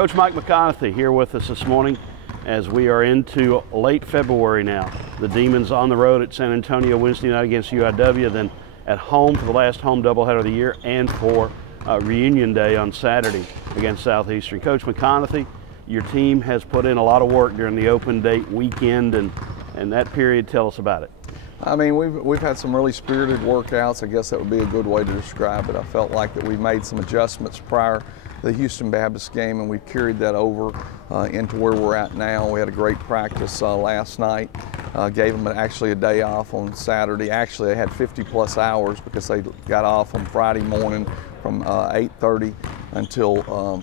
Coach Mike McConathy here with us this morning as we are into late February now. The Demons on the road at San Antonio Wednesday night against UIW, then at home for the last home doubleheader of the year and for reunion day on Saturday against Southeastern. Coach McConathy, your team has put in a lot of work during the open date weekend and that period. Tell us about it. I mean, we've had some really spirited workouts. I guess that would be a good way to describe it. I felt like that we made some adjustments prior to the Houston Baptist game, and we carried that over into where we're at now. We had a great practice last night. Gave them actually a day off on Saturday. Actually, they had 50+ hours because they got off on Friday morning from 8:30 until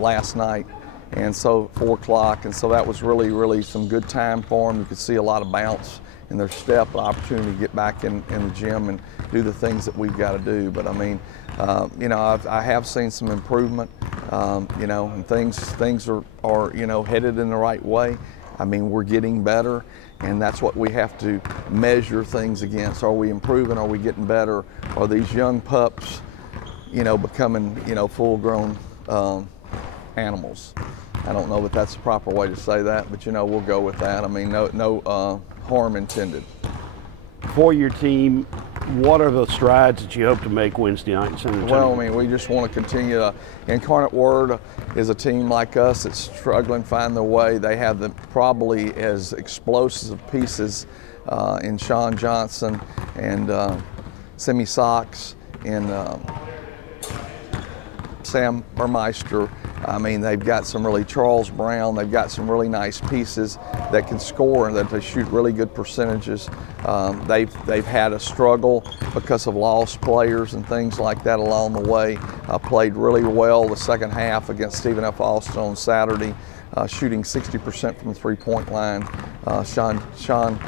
last night. And so 4 o'clock, and so that was really some good time for them. You could see a lot of bounce in their step, an opportunity to get back in the gym and do the things that we've got to do. But I mean, you know, I have seen some improvement, you know, and things are you know, headed in the right way. I mean, we're getting better, and that's what we have to measure things against. Are we improving? Are we getting better? Are these young pups, you know, becoming, you know, full-grown animals? I don't know if that's the proper way to say that, but you know, we'll go with that. I mean, no harm intended. For your team, what are the strides that you hope to make Wednesday night in San Antonio? Well, I mean, we just want to continue to, Incarnate Word is a team like us that's struggling to find their way. They have probably as explosive pieces in Sean Johnson and Semi Sox and Sam Burmeister. I mean, they've got some really, Charles Brown, they've got some really nice pieces that can score and that they shoot really good percentages. They've had a struggle because of lost players and things like that along the way. Played really well the second half against Stephen F. Austin on Saturday, shooting 60% from the three-point line. Sean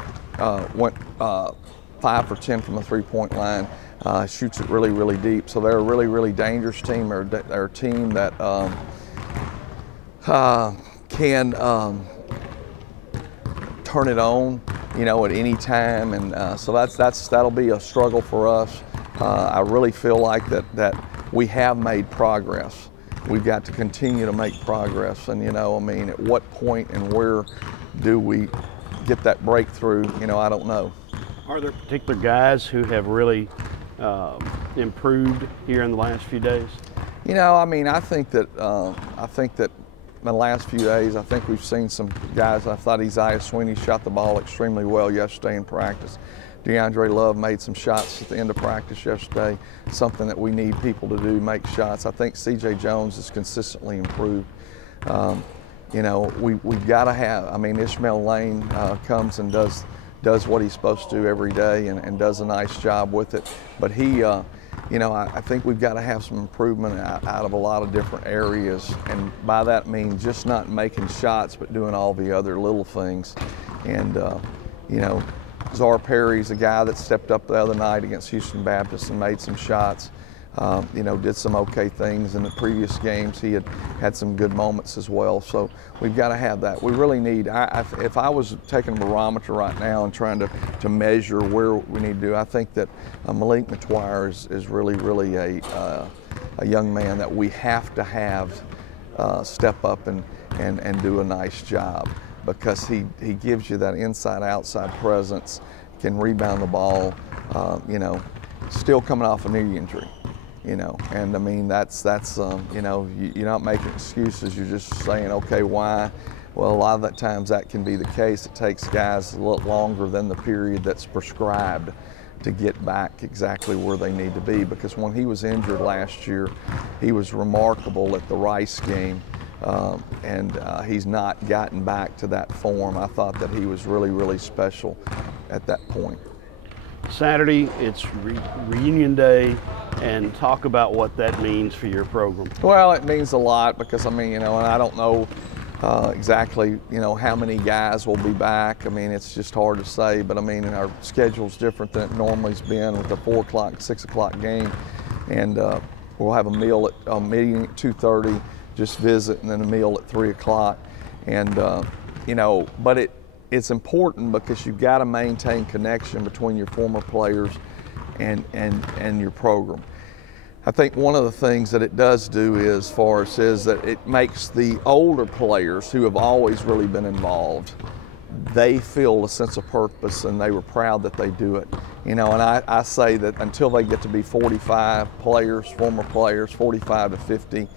went 5 for 10 from the three-point line. Shoots it really deep. So they're a really dangerous team. They're a team that can turn it on, you know, at any time, and so that'll be a struggle for us. I really feel like that we have made progress. We've got to continue to make progress, and you know, I mean, at what point and where do we get that breakthrough? You know, I don't know. Are there particular guys who have really improved here in the last few days? You know, I mean, I think that in the last few days, I think we've seen some guys. I thought Isaiah Sweeney shot the ball extremely well yesterday in practice. DeAndre Love made some shots at the end of practice yesterday, something that we need people to do, make shots. I think C.J. Jones has consistently improved. You know, we've got to have, I mean, Ishmael Lane comes and does what he's supposed to do every day and does a nice job with it. But he, you know, I think we've got to have some improvement out of a lot of different areas. And by that I mean just not making shots, but doing all the other little things. And, you know, Czar Perry's a guy that stepped up the other night against Houston Baptist and made some shots. You know, did some okay things in the previous games. He had some good moments as well. So we've got to have that. We really need, if I was taking a barometer right now and trying to measure where we need to do, I think that Malik McTwire is really a young man that we have to have step up and do a nice job, because he gives you that inside-outside presence, can rebound the ball, you know, still coming off a knee injury. You know, and I mean, that's you know, you're not making excuses, you're just saying, okay, why? Well, a lot of the times that can be the case. It takes guys a little longer than the period that's prescribed to get back exactly where they need to be, because when he was injured last year, he was remarkable at the Rice game, and he's not gotten back to that form. I thought that he was really special at that point. Saturday, it's reunion day, and talk about what that means for your program. Well, it means a lot, because I mean, you know, and I don't know exactly, you know, how many guys will be back. I mean, it's just hard to say, but I mean, our schedule's different than it normally's been with the 4 o'clock, 6 o'clock game, and we'll have a meeting at 2:30, just visit, and then a meal at 3 o'clock, and you know, but it's important because you've got to maintain connection between your former players and your program. I think one of the things that it does do is for us is that it makes the older players who have always really been involved, they feel a sense of purpose and they were proud that they do it. You know, and I say that until they get to be 45 players, former players, 45 to 50,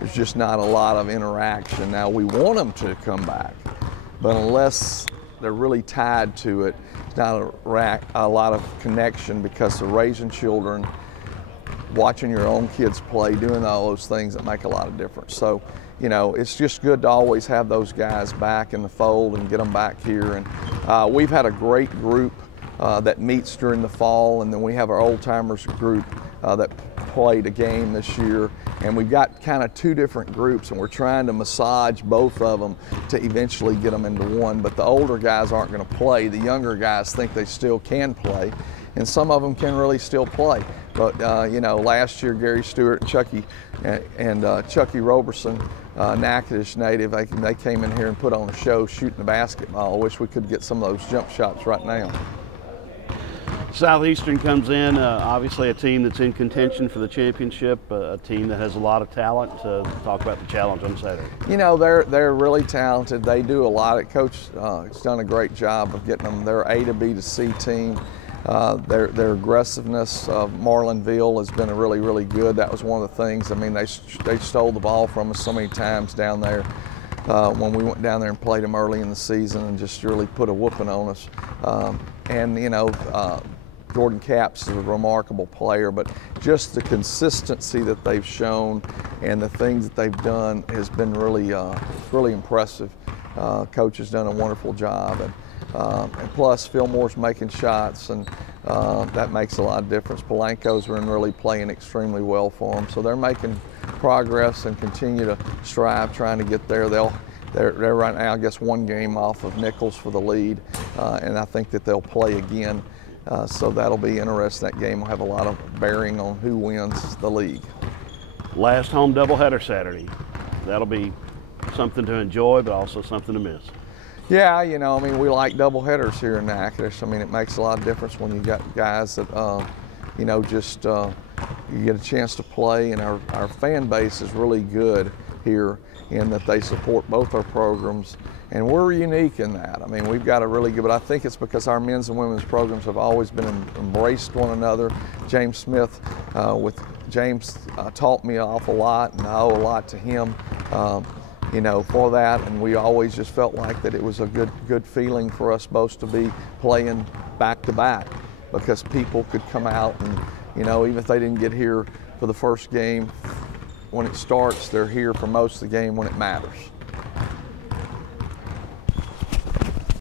there's just not a lot of interaction. Now we want them to come back, but unless they're really tied to it, it's not a lot of connection, because they're raising children, watching your own kids play, doing all those things that make a lot of difference. So, you know, it's just good to always have those guys back in the fold and get them back here. And we've had a great group that meets during the fall, and then we have our old timers group that played a game this year, and we've got kind of two different groups, and we're trying to massage both of them to eventually get them into one. But the older guys aren't going to play. The younger guys think they still can play, and some of them can really still play. But you know, last year Gary Stewart and Chucky Roberson, Natchitoches native, they came in here and put on a show shooting the basketball. I wish we could get some of those jump shots right now. Southeastern comes in, obviously a team that's in contention for the championship, a team that has a lot of talent. Talk about the challenge on Saturday. You know, they're really talented. They do a lot. Coach has done a great job of getting them. They're A to B to C team. Their aggressiveness of Marlinville has been really, really good. That was one of the things. I mean, they stole the ball from us so many times down there when we went down there and played them early in the season, and just really put a whooping on us. And you know, Jordan Capps is a remarkable player, but just the consistency that they've shown and the things that they've done has been really, really impressive. Coach has done a wonderful job, and plus Fillmore's making shots, and that makes a lot of difference. Polanco's been really playing extremely well for them, so they're making progress and continue to strive, trying to get there. They're right now, I guess, one game off of Nichols for the lead, and I think that they'll play again. So that'll be interesting. That game will have a lot of bearing on who wins the league. Last home doubleheader Saturday. That'll be something to enjoy, but also something to miss. Yeah, you know, I mean, we like doubleheaders here in Natchitoches. I mean, it makes a lot of difference when you got guys that, you know, just you get a chance to play, and our fan base is really good here in that they support both our programs, and we're unique in that. I mean, we've got a really good, but I think it's because our men's and women's programs have always been embraced one another. James Smith, James taught me an awful lot, and I owe a lot to him, you know, for that. And we always just felt like that it was a good feeling for us both to be playing back to back, because people could come out and, you know, even if they didn't get here for the first game when it starts, they're here for most of the game when it matters.